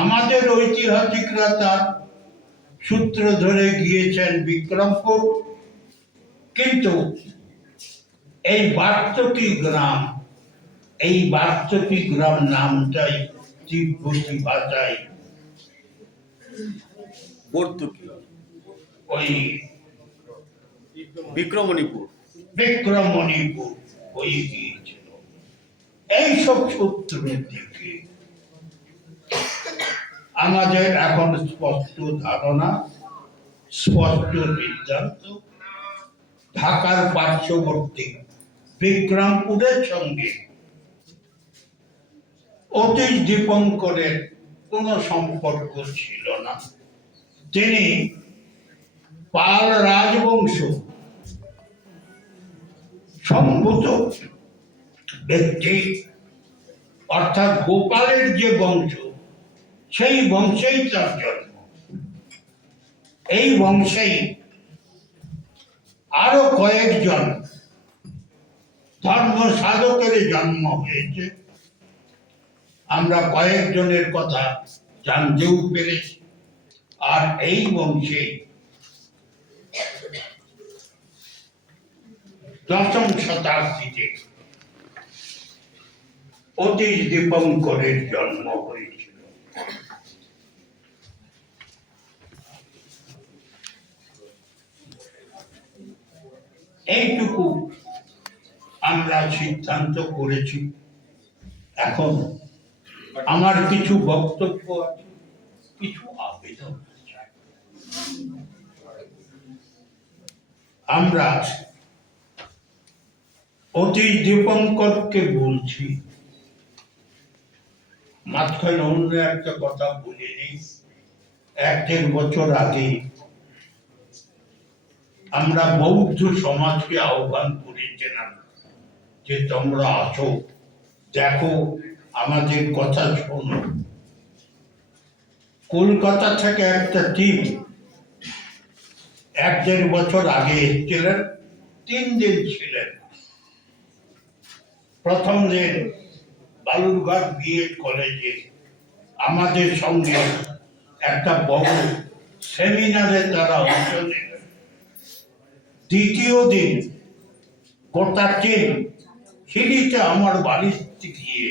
আমাদের ঐতিহাসিকরা তার সূত্র ধরে গিয়েছেন বিক্রমপুর, কিন্তু এই বার্তকি গ্রাম নামটাই তিব্বতী ভাষায় ওই বিক্রমণীপুর হয়ে গিয়েছিল। এইসব সূত্রের দিকে আমাদের এখন স্পষ্ট ধারণা, স্পষ্ট সিদ্ধান্ত, ঢাকার পার্শ্ববর্তী বিক্রমপুরের সঙ্গে অতীশ দীপঙ্করের কোনো সম্পর্ক ছিল না। তিনি পাল রাজবংশ সম্ভূত ব্যক্তি, অর্থাৎ গোপালের যে বংশ, সেই বংশেই তার জন্ম। এই বংশেই আরো কয়েকজন ধর্ম সাধকের জন্ম হয়েছে। আমরা কয়েকজনের কথা জানতেও পেরেছি। আর এই বংশে দশম শতাব্দীতে অতীশ দীপঙ্করের জন্ম হয়েছিল। এইটুকু আমরা সিদ্ধান্ত করেছি। এখন আমার কিছু বক্তব্য আছে, কিছু আবেদন আছে। আমরা অতীশ দীপঙ্করকে বলছি, মাঝখানে অন্য একটা কথা বলে নেই। 1-1.5 বছর আগে আমরা বৌদ্ধ সমাজকে আহ্বান করেছিলাম যে তোমরা আসো, দেখো, আমাদের কথা শোনো। কলকাতা থেকে একটা টিম 1-1.5 বছর আগে এসেছিলেন, 3 দিন ছিলেন। প্রথম দিন বালুরঘাট বিএড কলেজে আমাদের সঙ্গে একটা বড় সেমিনারে তারা অংশ নিলেন। দ্বিতীয় দিন গোটা টিম সিঁড়িতে আমার বাড়িতে গিয়ে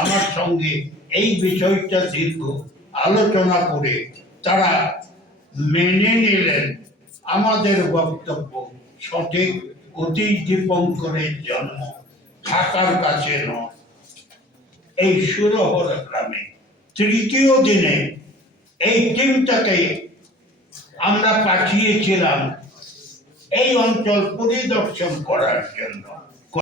আমার সঙ্গে এই বিষয়টা দীর্ঘ আলোচনা করে তারা মেনে নিলেন আমাদের বক্তব্য সঠিক। অতীশ দীপঙ্করের জন্ম ঢাকার কাছে নয়, এই সুরহরা গ্রামে। তৃতীয় দিনে এই টিমটাকে আমরা পাঠিয়েছিলাম এই অঞ্চল পরিদর্শন করার জন্য।